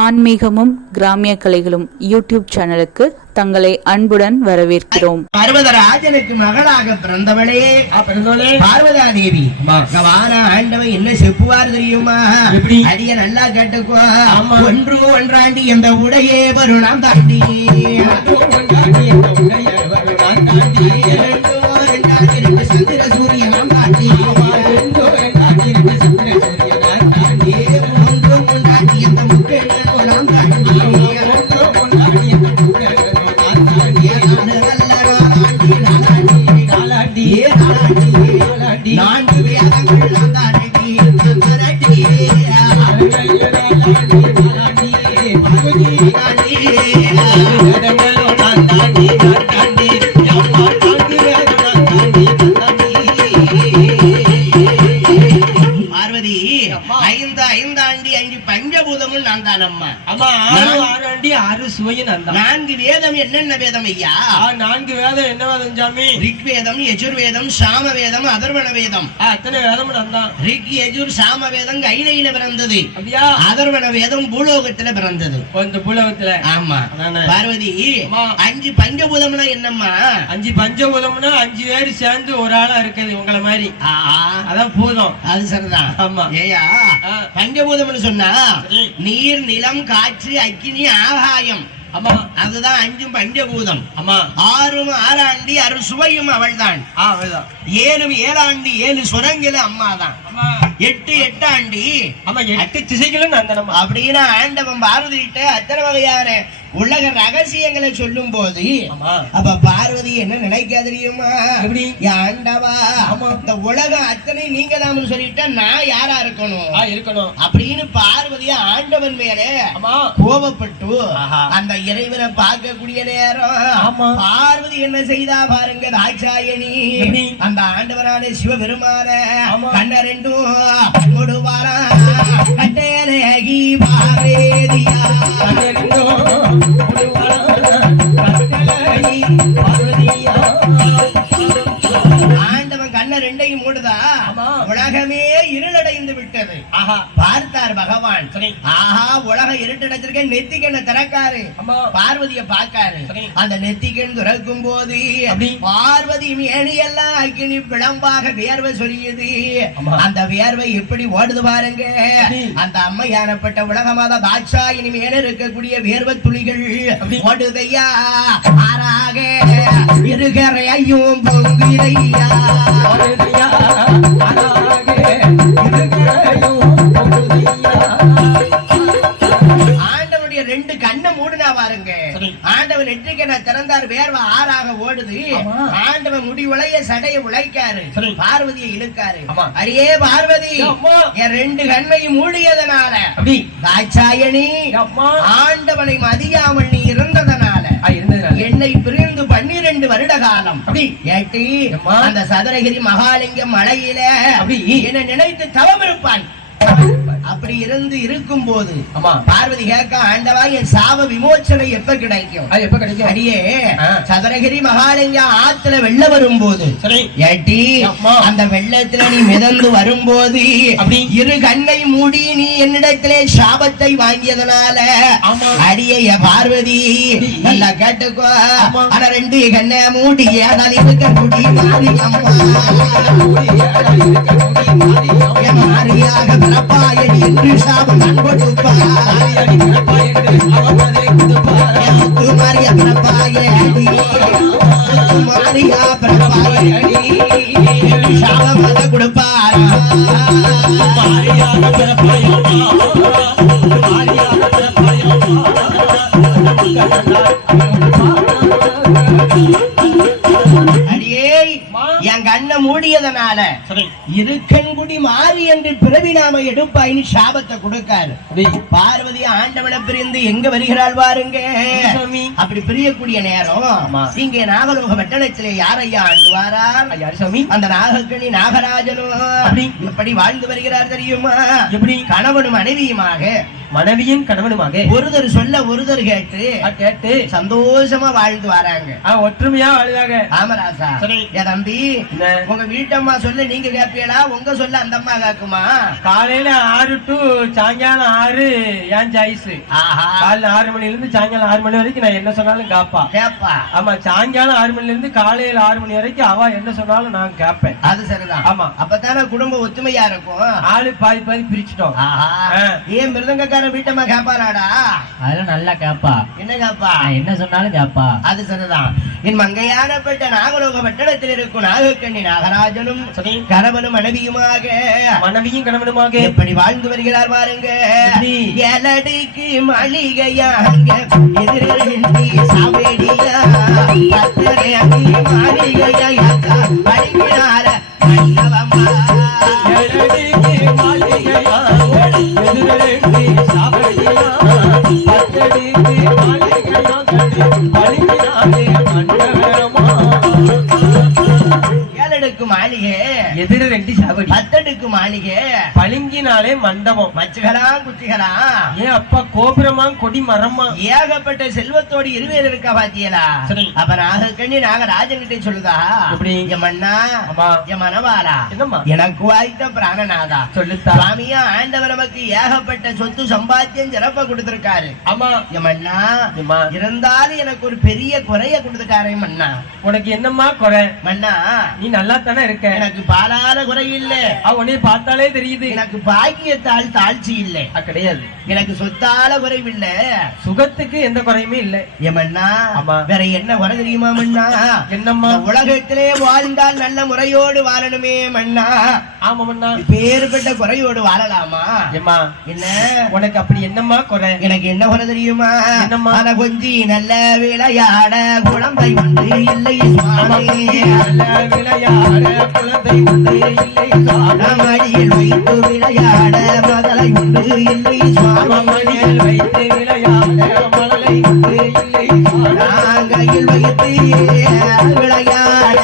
ஆன்மீகமும் கிராமிய கலைகளும் யூடியூப் சேனலுக்கு தங்களை அன்புடன் வரவேற்கிறோம். பர்வதராஜனுக்கு மகளாக பிறந்தவளே பார்வதா தேவி ஆண்டவன் என்ன செப்புவார் தெரியுமா? அடிய நல்லா கேட்டுக்கோ. ஒன்று ஒன்றாண்டி எந்த உடையே வருணாம் தாண்டி சந்திர சூரியனாம் தாண்டி நான்கு வேதங்கள் பார்வதி ஐந்தாண்டி அஞ்சு பஞ்சபூதமும் நான் தான் அம்மா. ஆறு சுவையும் நான்கு வேதம் என்னென்ன வேதம் ஐயா? நான்கு வேதம் என்ன வேதம் சாமி? ரிக்வேதம், யஜுர்வேதம், சாம வேதம், அதர்வண வேதம். அத்தனை வேதம் ரிக், யஜுர், சாம வேதம் கைலையில பிறந்தது. அதர்வண வேதம் பூலோகத்துல பிறந்தது. பூலோகத்துல. ஆமா பார்வதி. அஞ்சு பஞ்சபூதம்னா என்னம்மா? அஞ்சு பஞ்சபூதம்னா அஞ்சு பேர் சேர்ந்து ஒரு ஆளா இருக்குது உங்களை மாதிரி. அதான் பூதம். அது சரிதான். ஆமா. ஏயா பஞ்சபூதம்னு சொன்னா நீர், நிலம், காற்று, அக்கினி, ஆகாயம். ஆமா, அதுதான் அஞ்சும் பஞ்சபூதம். ஆமா. ஆறும் ஆறாண்டி அரு சுவையும் அவள் தான். ஏழும் ஏழாண்டி ஏழு சுரங்கில அம்மா தான். எட்டு எட்டாண்டி எட்டு திசைகளும் அப்படின்னா ஆண்டவன் பார்வதிட்ட அத்தனை வகையான உலக ரகசியங்களை சொல்லும் போது அப்ப பார்வதி என்ன நினைக்க தெரியுமா? ஆண்டவா, இந்த உலகம் அத்தனை நீங்க தான் சொல்லிட்டா நான் யாரா இருக்கணும் அப்படின்னு பார்வதி ஆண்டவன் மேலே கோபப்பட்டு அந்த இறைவனை பார்க்கக்கூடிய நேரம் பார்வதி என்ன செய்தா பாருங்க. தாட்சாயணி அந்த ஆண்டவனான சிவபெருமான கண்ண ரெண்டும் முடுவாரா கட்டேலகி பாரேதியா ஆண்டவன் கண்ண ரெண்டையும் மூடுதா உலகமே இருளடைந்து விட்டது. பார்த்தார் பகவான். ஆஹா, உலகம் இருட்டடைச்சிருக்க, நெத்திக்கண்ண திறக்காரு. பார்வதிய பாக்காரு. அந்த நெத்திக்கண் திறக்கும் போது பார்வதி மேனியெல்லாம் அக்கினி பிளம்பாக வியர்வை சொல்லியது. அந்த வியர்வை எப்படி ஓடுது பாருங்க. அந்த அம்மையானப்பட்ட உலகமாத தாட்சாயினி மேல இருக்கக்கூடிய வியர்வை துளிகள் ஓடுதையா. ஆறாக இருகரையும் பொங்கிரையா. ஆண்டவனுடைய ரெண்டு கண்ணை மூடுனா பாருங்க. ஆண்டவன் நெற்றிக்கண்ண திறந்தார், வேர்வை ஆறாக ஓடுது. ஆண்டவன் முடி உளைய சடைய உழைக்காரு, பார்வதியை இழுக்காரு. அடியே பார்வதி, என் ரெண்டு கண்ணையும் மூடியதனால தாட்சாயணி ஆண்டவனை மதியாமல் நீ இருந்ததனால என்னை பிரிந்து 12 வருட காலம் ஏட்டி அந்த சதுரகிரி மகாலிங்கம் மலையில என்னை நினைத்து தவம் இருப்பான். அப்படி இருந்து இருக்கும் போது பார்வதி கேட்க, ஆண்டவா என் சாப விமோச்சனை எப்ப கிடைக்கும்? அடியே சதுரகிரி மகாலிங்கம் ஆத்துல வெள்ள வரும்போது ஏட்டி அந்த வெள்ளத்துல நீ மிதந்து வரும்போது இரு கண்ணை மூடி நீ என்னிடத்திலே சாபத்தை வாங்கியதனால அடிய பார்வதி நல்லா கேட்டுக்கோ. ஆனா ரெண்டு கண்ணை மூடி இருக்க முடி மாறி அம்மா மாறியாக பிறப்பாயடி என்று சாபம் நான் கொடுப்பார். மாறியா பிறப்பாயடி மாறியா பிறப்பாயடி சாபம் அதை கொடுப்பார். என் கண்ணை மூடியதனால இருக்கன்குடி மாறி என்று பிறவி நாம எடுப்பாயின்னு சாபத்தை கொடுக்காரு. பார்வதி ஆண்டவனை பிரிந்து எங்க வருகிறாள் பாருங்க. அப்படி பிரியக்கூடிய நேரம் இங்கே நாகலோக வட்டணத்திலே யாரையா ஆண்டுவாரார்? அந்த நாகக்கணி நாகராஜனும் எப்படி வாழ்ந்து வருகிறார் தெரியுமா? எப்படி கணவனும் மனைவியும் கணவனுமாக ஒருத்தர் சொல்ல ஒருத்தர் கேட்டு சந்தோஷமா வாழ்ந்து வராங்க. ஒற்றுமையா வாழ்ந்தாங்க. ஆமராசா, என் தம்பி உங்க வீட்டம்மா சொல்ல நீங்க கேப்பீங்களா உங்க சொல்ல அந்த அம்மா கேக்குமா? காலையில 6 to சாயங்காலம் 6 ஏன் சாய்ஸ். காலையில 6 மணில இருந்து சாயங்காலம் 6 மணி வரைக்கும் நான் என்ன சொன்னாலும் கேப்பா. ஆமா, சாயங்காலம் 6 மணில இருந்து காலையில 6 மணி வரைக்கும் அவ என்ன சொன்னாலும் நான் கேட்பேன். அது சரிதான். ஆமா, அப்பதானே குடும்ப ஒத்துமையா இருக்கும். ஆளு பாதி பாதி பிரிச்சுட்டோம். ஏன் மிருதங்கக்கார வீட்டம்மா கேப்பாராடா? அதெல்லாம் நல்லா கேப்பா. என்ன கேப்பா? என்ன சொன்னாலும் கேப்பா. அது சரிதான். என் மங்கையானப்பட்ட நாகலோக பட்டணத்தில் இருக்கும் நாகக்கண்ணி நாகராஜனும் கணவனும் மனைவியும் கணவனுமாக எப்படி வாழ்ந்து வருகிறார் பாருங்க. எலடிக்கு மளிகையாங்க எதிரண்டி சாவடியா மாளிகையா படிக்கிறார மன்னவம்மா. எலடிக்கு மளிகையா எதிரண்டி சாவடியா பத்தடிக்கு மளிகையா படிக்கிறாரே மன்னவம்மா. ஏழடுக்கு மாளிகை எதிர 2 சாவடி, 10 அடுக்கு மாளிகை பளிங்கினாலே மண்டபம், மச்சுகளாம் குச்சிகளாம். ஏன் அப்பா கோபுரமா கொடி மரமா ஏகப்பட்ட செல்வத்தோடு இருவேர் இருக்கா பாத்தியலா? அப்ப நாகக்கண்ணி நாகராஜன் கிட்ட சொல்லுதா, எப்படி? என் மன்னா என் மனவாளா என்னம்மா எனக்கு வாய்த்த பிராணநாதா சொல்லுத்தா. சுவாமியா ஆண்டவர் நமக்கு ஏகப்பட்ட சொத்து சம்பாத்தியம் சிறப்ப கொடுத்திருக்காரு. ஆமா என் மன்னா இருந்தாலும் எனக்கு ஒரு பெரிய குறைய கொடுத்துட்டாரே மன்னா. உனக்கு என்னம்மா குறை? மன்னா நீ நல்லா தானே இருக்க. எனக்கு பாலால குறை இல்ல. உன்னை பார்த்தாலே தெரியுது. எனக்கு பாக்கியத்தால் தாழ்ச்சி இல்லை. கிடையாது. எனக்கு சொத்தால குறைவில்ல, சுகத்துக்கு எந்த குறையுமே இல்ல. ஏமண்ணா வேற என்ன குறை தெரியுமா மண்ணா? என்னம்மா? உலகத்திலே வாழ்ந்தால் நல்ல முறையோடு வாழணுமே மண்ணா. ஆமா மண்ணா. பேறுபட்ட குறையோடு வாழலாமா? ஏம்மா என்ன உனக்கு அப்படி என்னம்மா குறை? எனக்கு என்ன குறை தெரியுமா? என்னம்மா? ஆனா கொஞ்சி நல்ல விளையாட குழந்தை ஒன்று இல்லை சுவாமி. நல்ல விளையாட குழந்தை ஒன்று இல்லை சுவாமி. மடியில் வைத்து விளையாட மதலை ஒன்று இல்லை சுவாமி. மடியில் வைத்து விளையாட மதலை ஒன்று இல்லை சுவாமி. நாங்கையில் வைத்து விளையாட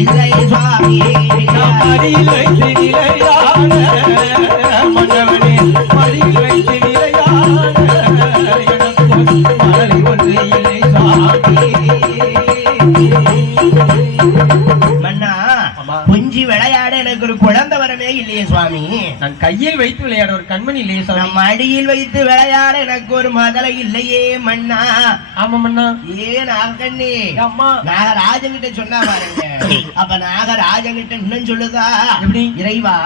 இல்லை சுவாமி. மடியில் வைத்து விளையாட மன்னவனே மடியில் வைத்து விளையாட மதலை ஒன்று இல்லை சுவாமி. மன்னா கொஞ்சி விளையாட எனக்கு ஒரு குழந்தை வரமே இல்லையே சுவாமி. நான் கையில் வைத்து விளையாட ஒரு கண்மணி இல்லையே சுவாமி. மடியில் வைத்து விளையாட எனக்கு ஒரு மதலை இல்லையே மன்னா. ஆமா மன்னா. ஏன் நாகக்கண்ணி அம்மா நாகராஜன் கிட்ட சொன்னா பாருங்க. அப்ப நாகராஜன் கிட்ட இன்னும் சொல்லுதா, எப்படி? இறைவா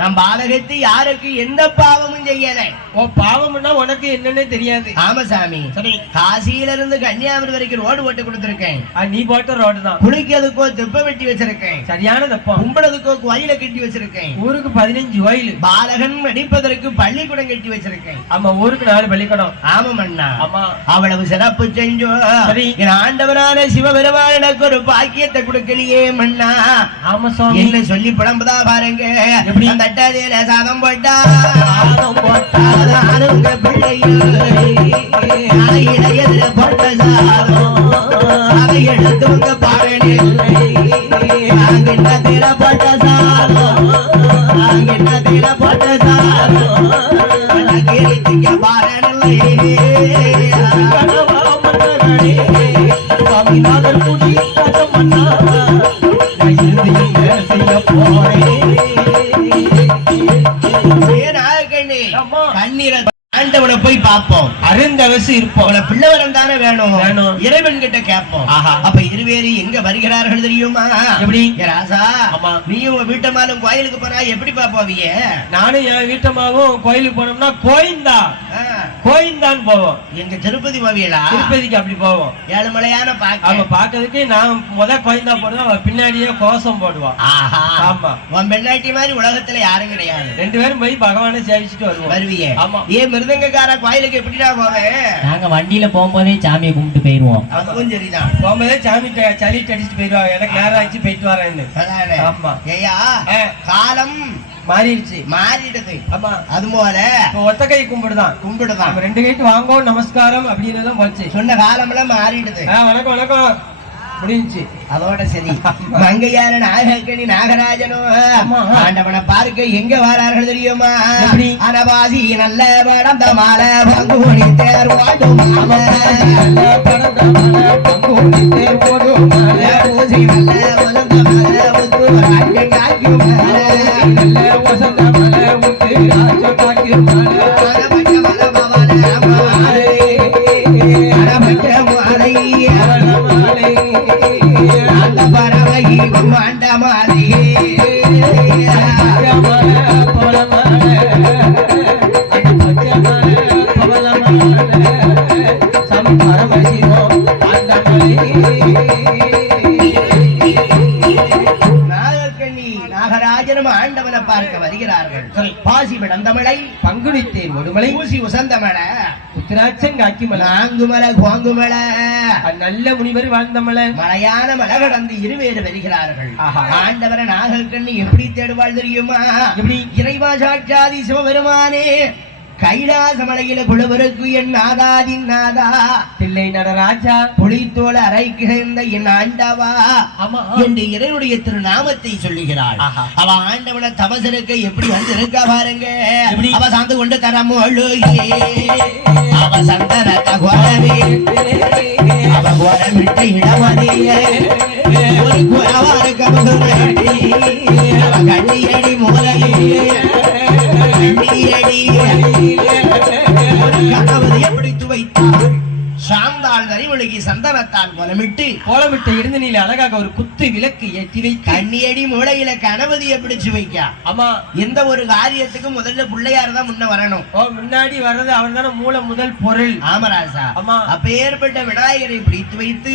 நான் பாலகத்து யாருக்கு எந்த பாவமும் செய்யல. ஓ பாவம்னா உனக்கு என்னன்னே தெரியாது. ஆமா சாமி. சரி, காசியில இருந்து கன்னியாகுமரி வரைக்கும் ரோடு போட்டு கொடுத்திருக்கேன். நீ போட்ட ரோடு தான். குளிக்கிறதுக்கோ தெப்ப வெட்டி வச்சிருக்கேன். சரியான தெப்பம். கும்பலதுக்கோ கோயில கட்டி வச்சிருக்கேன். ஊருக்கு 15 கோயில். பாலகன் அடிப்பதற்கு பள்ளிக்கூடம் கட்டி வச்சிருக்கேன். ஆமா, ஊருக்கு 4 பள்ளிக்கூடம். ஆமா மன்னா. ஆமா, அவ்வளவு சிறப்பு செஞ்சோ. சரி, என் ஆண்டவரான சிவபெருமான் எனக்கு ஒரு பாக்கியத்தை கொடுக்கலையே மன்னா. ஆமா சுவாமி. என்ன சொல்லி புலம்புதா பாருங்க. எப்படி? அந்த தட்டதில சாதம் போட்டா பிள்ளையில் போட்ட சாதம் அதை எடுத்து உங்க பாருங்க. ஆங்கிட்டத்தில போட்ட சாதம் ஆங்கிட்டத்தில போட்ட சாதம் கிரித்திக்க பாரணில்லை. சுவாமிநாதர் கூடி மன்னா செய்ய போறேன். கண்ணீரை ஆண்டவனை போய் பார்ப்போம், அருந்தவசு இருப்போம். பிள்ளைவரம் தானே வேணும், இறைவன் கிட்ட கேட்போம். அப்ப இருவேறு எங்க வருகிறார்கள் தெரியுமா? எப்படி? ராசா நீயும் உங்க வீட்டம்மாலும் கோயிலுக்கு போனா எப்படி பாப்போவிய? நானும் என் வீட்டம்மாவும் கோயிலுக்கு போனோம்னா கோயிந்தான் போவோம். எங்க திருப்பதி போவியலா? திருப்பதிக்கு அப்படி போவோம். ஏழுமலையான பாக்க பாக்கிறதுக்கு நான் கோயிந்தா போடுவோம். அவன் பின்னாடியே கோஷம் போடுவான். ஆமா, உன் பெண்ணாட்டி மாதிரி உலகத்துல யாரும் கிடையாது. 2 பேரும் போய் பகவானை சேவிச்சுட்டு வருவோம். வருவீங்க? ஆமா. ஏன் மிருதங்கக்கார கோயிலுக்கு எப்படிடா போவேன்? நாங்க வண்டியில போகும்போதே சாமியை கும்பிட்டு போயிருவோம். அதுவும் சரிதான். போகும்போதே சாமி சளிட்டு அடிச்சுட்டு போயிருவாங்க. எனக்கு நேரம் ஆச்சு போயிட்டு வரேன்னு. ஆமா. ஏயா காலம் மாறிடுது. ஆமா, அது போல ஒத்த கை கும்பிடுதான். நம்ம 2 கைக்கு வாங்கோ நமஸ்காரம் அப்படின்னு போச்சு. சொன்ன காலம் எல்லாம் மாறிடுது. வணக்கம் வணக்கம். முடிஞ்சு அதோட சரி. மங்கையார நாகக்கணி நாகராஜனும் ஆண்டவனை பார்க்க எங்க வரார்கள் தெரியுமா? அனபாசி நல்ல படம் தமால பங்குனி தேர் ஓடும் பங்குனி தேர் ஓடும் ஊசி நல்ல வசந்த மல முத்து ராஜ்யம் காக்கும் நல்ல வசந்த மல முத்து ராஜ்யம் காக்கும் அரபட்ட மல பவன மாலை அரபட்ட மாலை மாலை அந்த பறவை மாண்ட மாலை நாகராஜனும் ஆண்டவனை பார்க்க வருகிறார்கள். பாசி விடந்தமலை பங்குனித்தேன் ஒடுமலை ஊசி உசந்தமல உத்திராட்சம் காக்கிமலை நாங்குமலை கோங்குமல நல்ல முனிவர் வாழ்ந்தமலை மலையான மலை கடந்து இருவேறு வருகிறார்கள். ஆண்டவரை நாகக்கண்ணி எப்படி தேடுவாள் தெரியுமா? எப்படி? இறைவா சாட்சாதி சிவபெருமானே கைலாச மலையில குழுவருக்கு என் நாதாதின் நாதா தில்லை நடராஜா புலித்தோல அரைக்கிழந்த என் ஆண்டவா என்று இறைவனுடைய திருநாமத்தை சொல்லுகிறாள். அவ ஆண்டவனை தபசனுக்கு எப்படி வந்து இருக்க பாருங்க. அவ சார்ந்து கொண்டு தரமொழு அவ சந்தனத்தை குறவே அவ குறமிட்ட இடமதிய ஒரு குறவாறு கமுதுரட்டி அவ கண்ணியடி மூலையே எப்படி துவைத்தார் சாந்தாள் நரிமொழிக்கு சந்தனத்தால் கோலமிட்டு இருந்து நீல அழகாக ஒரு குத்து விளக்கு ஏற்றி வை கண்ணியடி மூளையில கணபதியை பிடிச்சு வைக்க. ஆமா, எந்த ஒரு காரியத்துக்கும் முதல்ல பிள்ளையார் தான் முன்ன வரணும். முன்னாடி வர்றது அவர் தானே மூல முதல் பொருள். ஆமராசா. ஆமா, அப்ப ஏற்பட்ட விநாயகரை பிடித்து வைத்து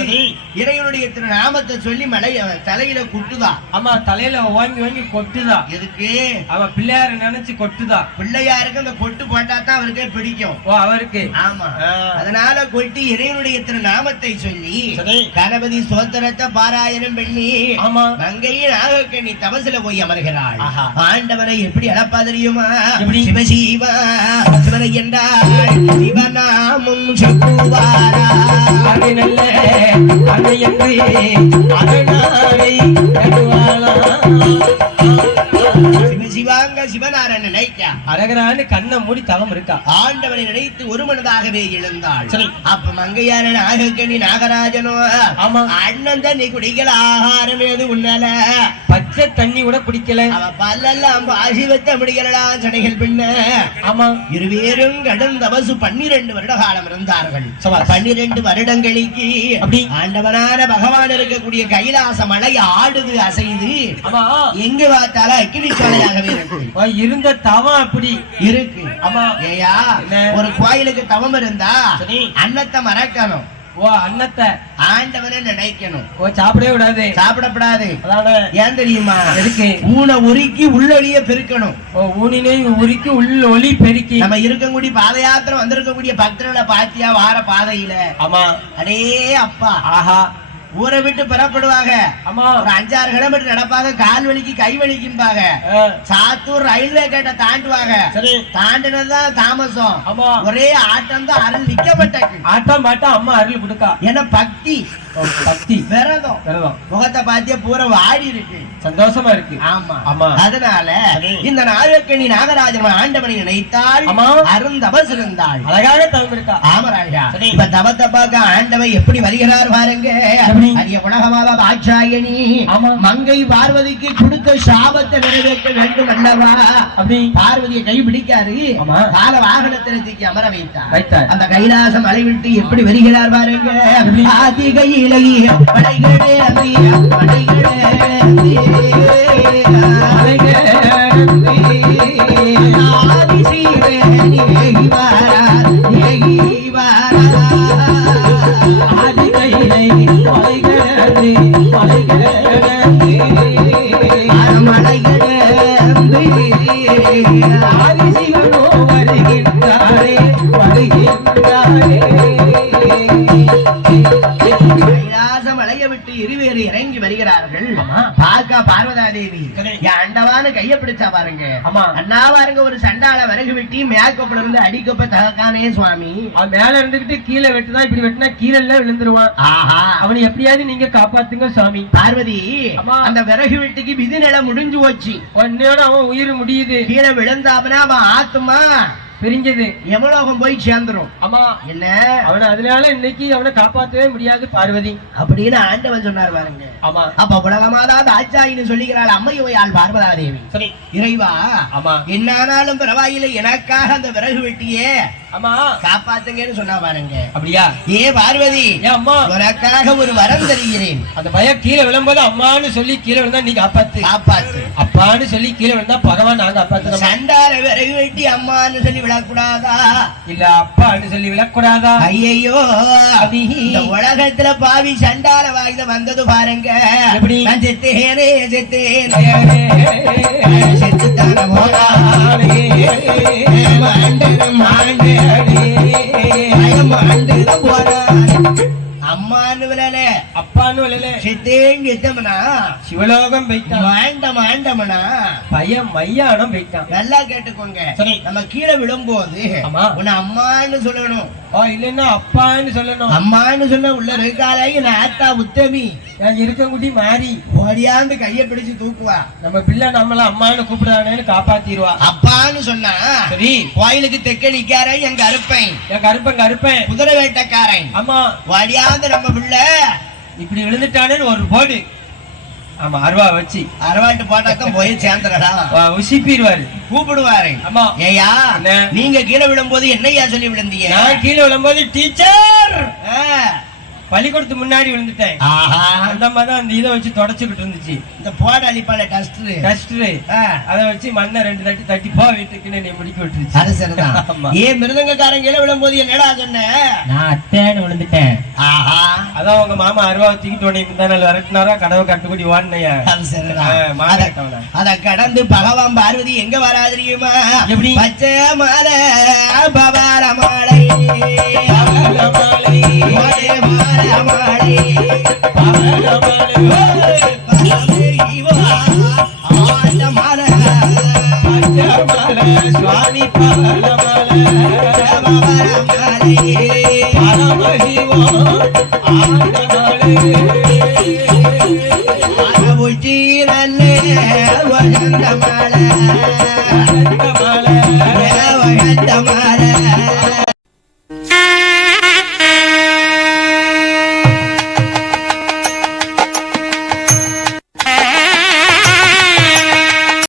இறைவனுடைய திருநாமத்தை சொல்லி மலை தலையில குட்டுதா. ஆமா, தலையில வாங்கி வாங்கி கொட்டுதா. எதுக்கு? அவ பிள்ளையார நினைச்சு கொட்டுதா. பிள்ளையாருக்கு அந்த கொட்டு போட்டா தான் அவருக்கே பிடிக்கும். அவருக்கு. ஆமா, அதனால கொட்டி இறைவனுடைய திருநாமத்தை சொல்லி கணபதி ஸ்தோத்திரத்தை பாராயணம் பண்ணி மங்கையின் நாகக்கண்ணி தபசுல போய் அமர்கிறாள். ஆண்டவரை எப்படி அழப்பா தெரியுமா? சிவசீவா சிவனை என்றாள் சிவநாமம் செப்புவாரா நல்ல அதை என்று அதனாரை சிவாங்க சிவனாரன் நினைக்க அரகரான்னு கண்ணை மூடி தவம் இருக்கா. ஆண்டவனை நினைத்து ஒரு மனதாகவே எழுந்தாள். அப்ப மங்கையான நாகக்கண்ணி நாகராஜனோ அண்ணன் தண்ணி குடிக்கல, ஆகாரம் ஏது உண்ணல, பச்சை தண்ணி கூட குடிக்கல, பல்லெல்லாம் பாசி வச்ச முடிக்கலாம் சடைகள் பின்ன. ஆமா, இருவேரும் கடும் தபசு 12 வருட காலம் இருந்தார்கள். 12 வருடங்களுக்கு அப்படி ஆண்டவனான பகவான் இருக்கக்கூடிய கைலாச மலை ஆடுது அசைது. எங்க பார்த்தாலும் அக்கினி சோலையாகவே இருந்த தவம் அப்படி இருக்கு. ஆமா, ஏயா ஒரு கோயிலுக்கு தவம் இருந்தா அன்னத்தை மறக்கணும். ஓ, அன்னத்தை ஆண்டவனை நினைக்கணும். ஓ, சாப்பிடவே கூடாது. சாப்பிடப்படாது. ஏன் தெரியுமா? எதுக்கு? ஊனை உருக்கி உள்ளொலிய பெருக்கணும். ஓ, ஊனினை உருக்கி உள்ள ஒளி பெருக்கி நம்ம இருக்கக்கூடிய பாத யாத்திரை வந்திருக்கக்கூடிய பக்தர்களை பாத்தியா வார பாதையில. ஆமா, அடே அப்பா, ஆஹா, ஊரை விட்டு பெறப்படுவாங்க. ஆமா, ஒரு 5-6 கிலோமீட்டர் நடப்பாங்க. கால் வலிக்கு கை வலிக்கும்பாங்க. சாத்தூர் ரயில்வே கேட்ட தாண்டுவாங்க. தாண்டினதுதான் தாமசம். ஆமா, ஒரே ஆட்டம் தான். அருள் நிக்கப்பட்ட ஆட்டம் பாட்டம் அம்மா அருள் கொடுக்கா. ஏன்னா பக்தி பக்தி விரதம் முகத்தை பாத்தியா பூரா வாடி இருக்கு, சந்தோஷமா இருக்கு. ஆமா ஆமா, அதனால இந்த நாகக்கண்ணி நாகராஜன் ஆண்டவனை நினைத்தாள். அருந்தபஸ் இருந்தாள், அழகாக தவம் இருக்கா. ஆமராஜா, இப்ப தவத்தை பார்க்க ஆண்டவன் எப்படி வருகிறார் பாருங்க. அரிய உலகமாவா பாட்சாயணி மங்கை பார்வதிக்கு கொடுத்த சாபத்தை நிறைவேற்ற வேண்டும் அல்லவா? அப்படி பார்வதியை கை பிடிக்காரு, கால வாகனத்தில் தூக்கி அமர வைத்தார். அந்த கைலாசம் மலை விட்டு எப்படி வருகிறார் பாருங்க. ஆதிகையிலேயே படைகளே கைலாச மலையை விட்டு இருவேறு இறங்கி வருகிறார்கள். பாக்கா பார்வதா தேவி என் அண்டவான்னு கைய பிடிச்சா பாருங்க. ஆமா அண்ணா பாருங்க ஒரு சண்டால விறகு வெட்டி மேக்கப்ல இருந்து அடிக்கப்ப தகக்கானே சுவாமி. அவன் மேல இருந்துகிட்டு கீழே வெட்டுதான், இப்படி வெட்டினா கீழே விழுந்துருவான். ஆஹா அவனை எப்படியாவது நீங்க காப்பாத்துங்க சுவாமி. பார்வதி அந்த விறகு வெட்டிக்கு விதி நிலை முடிஞ்சு போச்சு. உன்னையோட அவன் உயிர் முடியுது. கீழே விழுந்தாப்புனா அவன் ஆத்துமா பிரிஞ்சது எமலோகம் போய் சேர்ந்துரும். ஆமா என்ன அவனை அதனால இன்னைக்கு அவனை காப்பாற்றவே முடியாது பார்வதி அப்படின்னு ஆண்டவன் சொன்னார் பாருங்க. ஆமா அப்ப உலகமாதா தாட்சாயின்னு சொல்லிக்கிறாள் அம்மையுவையாள் பார்வதா தேவி. சரி இறைவா ஆமா என்னானாலும் பரவாயில்லை எனக்காக அந்த விறகு வெட்டியே ஆமா காப்பாத்துங்கன்னு சொன்னா பாருங்க. அப்படியா? ஏ பார்வதி அம்மா உனக்காக ஒரு வரம் தருகிறேன். அந்த பையன் கீழே விழும்போது அம்மான்னு சொல்லி கீழே விழுந்தா நீ காப்பாத்து. காப்பாத்து. அப்பான்னு சொல்லி கீழே விழுந்தா பகவான் நான் காப்பாத்து. சண்டார விறகு வெட்டி அம்மான்னு சொல்லி விழக்கூடாதா? இல்ல அப்பான்னு சொல்லி விழக்கூடாதா? ஐயோ இந்த உலகத்துல பாவி சண்டால வாய்த வந்தது பாருங்க. எப்படி? நான் செத்தேனே செத்தேனே செத்துத்தான போறானே மாண்டு அம்மான்னு விழல அப்பான்னு விழல சித்தேன்னு எத்தமனா சிவலோகம் வைத்தான். மாண்டமனா பையன் மையானம் வைத்தான். நல்லா கேட்டுக்கோங்க. சரி நம்ம கீழே விழும்போது ஆமா உன்னை அம்மான்னு சொல்லணும். இல்லன்னா அப்பான்னு சொல்லணும். அம்மான்னு சொன்ன உள்ள இருக்காளாய் நான் ஆத்தா உத்தமி நான் இருக்கங்குட்டி மாறி ஓடியாந்து கைய பிடிச்சு தூக்குவா. நம்ம பிள்ளை நம்மள அம்மான்னு கூப்பிடானேன்னு காப்பாத்திடுவா. அப்பான்னு சொன்னா சரி கோயிலுக்கு தெக்க நிக்கார என் கருப்பேன் என் கருப்பன் குதிரை வேட்டக்காரன். ஆமா ஓடியாந்து நம்ம பிள்ளை இப்படி விழுந்துட்டானேன்னு ஒரு போடு. ஆமா அருவா வச்சு அறுவாட்டு போட்டாக்க போய் சேர்ந்துடா உசிப்பிடுவாரு கூப்பிடுவாரு. ஆமா ஏயா என்ன? நீங்க கீழே விழும்போது என்னையா சொல்லி விழுந்தீங்க? நான் கீழே விழும்போது டீச்சர் பள்ளிக்கூடத்து முன்னாடி விழுந்துட்டேன். அந்த மாதிரி அந்த இதை வச்சு தொடச்சுக்கிட்டு இருந்துச்சு. இந்த போட அழிப்பால டஸ்டர் அதை வச்சு மண்ணை 2 தட்டி தட்டி போ வீட்டுக்குன்னு நீ முடிக்க விட்டுருச்சு. அது சரிதான். ஏன் மிருதங்கக்காரன் கீழே விழும்போது என்னடா சொன்ன? நான் அத்தைன்னு விழுந்துட்டேன். அதான் உங்க மாமா அருவா தூக்கிட்டு உடனே முந்தா நாள் விரட்டினாரா கடவை கட்டுப்படி வாடினையா. அது சரிதான். அத கடந்து பகவான் பார்வதி எங்க வரா தெரியுமா? எப்படி? பச்சை மாலை பவால மாலை சுவாமி நல்ல